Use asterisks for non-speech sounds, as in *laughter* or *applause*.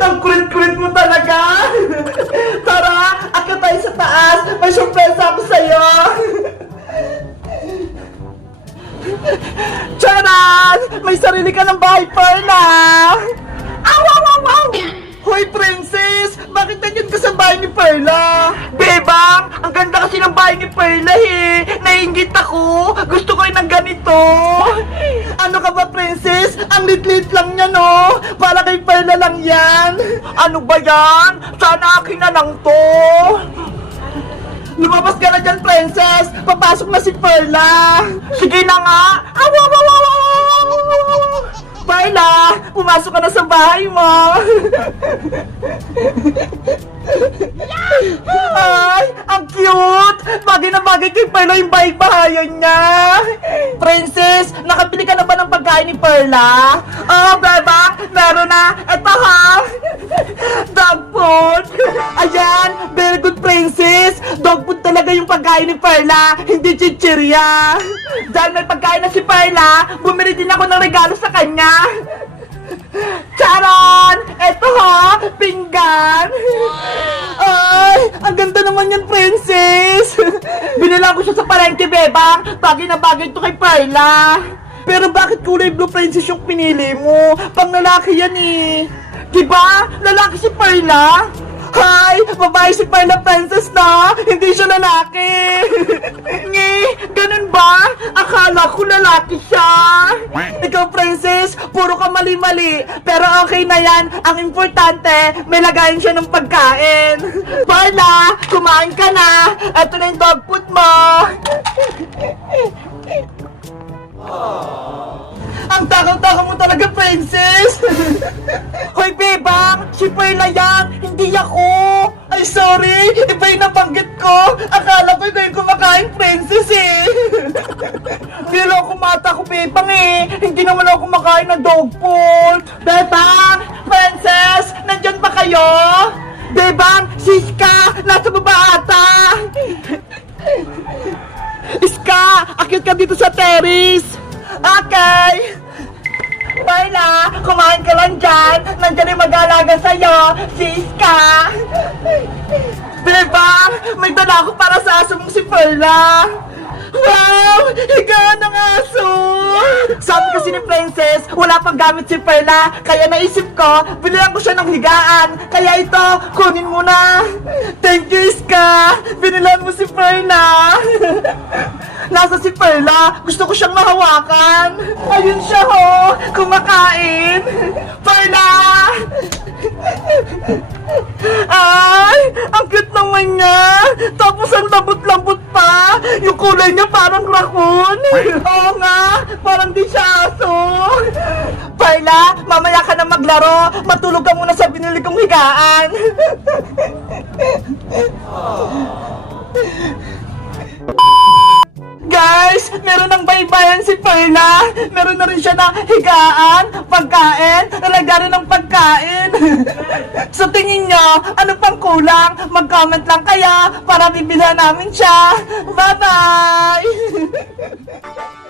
Ang kulit-kulit mo talaga! Tara, akit tayo sa taas! May surpresa ako sa'yo! Charan! May sarili ka ng bahay, Perla! Aw, aw, aw, aw! Hoy, princess! Bakit nandyan ka sa bahay ni Perla? Bebang! Ang ganda kasi ng bahay ni Perla eh! Nainggit ako! Gusto ko rin ng ganito! Ang lit-lit lang niya, no? Para kay Perla lang yan! Ano ba yan? Sana akin na lang to! Lumabas ka na dyan, princess! Papasok na si Perla! Sige na nga! Aw, aw! Perla! Pumasok ka na sa bahay mo! Ay! Ang cute! Bagay na bagay kay Perla yung bahay-bahayan niya! Princess! Nakabili ka na ba ng pagkain ni Perla? Oh, beba! Meron na! Ito ha! Dog food! Ayan! Very good, princess! Dog food talaga yung pagkain ni Perla, hindi chichirya! Dahil may pagkain na si Perla, bumili din ako ng regalo sa kanya! Charon! Eto ha! Pinggan! Ay! Ang ganda naman yan, princess! *laughs* Binila ko siya sa palengke, bebang! Bagay na bagay to kay Perla! Pero bakit kulay blue princess yung pinili mo? Pang lalaki yan eh! Diba? Lalaki si Perla? Hi! Babae si Perla Princess na! Hindi siya lalaki! *laughs* Ngi! Ganun ba? Akala ko lalaki siya! Ikaw, Princess, puro mali-mali. Pero okay na yan. Ang importante, may lagayin siya ng pagkain. *laughs* Perla, kumain ka na. Ito na yung dog food mo. *laughs* Ang takaw-takaw mo talaga, princess! *laughs* Hoy, bebang! Si Perla yan! Hindi ako! Ay, sorry! Iba yung nabanggit ko! Akala ko ikaw yung kumakain, princess eh! Pero ako mata ko, bebang eh! Hindi naman ako kumakain ng dog food! Bebang! Princess! Nandyan ba kayo? Bebang! Siska! Nasa baba ata! Iska! Akit ka dito sa terrace! Okay! Perla, kumain ka lang dyan. Nandyan yung mag-aalaga sa'yo, si Iska. Bebang, may dala ako para sa aso mong si Perla. Wow! Higa ng aso! Sabi kasi ni Princess, wala pang gamit si Perla, kaya naisip ko, binilang ko siya ng higaan. Kaya ito, kunin mo na. Thank you, Iska! Binilan mo si Perla. Nasa si Perla, gusto ko siyang mahawakan. Ayun siya ho, kumakain. Perla! Ay, ang cute naman niya. Tapos ang labot-labot pa. Yung kulay niya parang raccoon. *laughs* Oo nga, parang di siya aso. Perla, mamaya ka na maglaro. Matulog ka muna sa binili kong higaan. *laughs* Guys, meron ng baybayan si Perla. Meron na rin siya na higaan, pagkain, nalagyan ng pagkain. *laughs* Sa tingin nyo, ano pang kulang? Mag-comment lang kayo para bibilhan namin siya. Bye-bye! *laughs*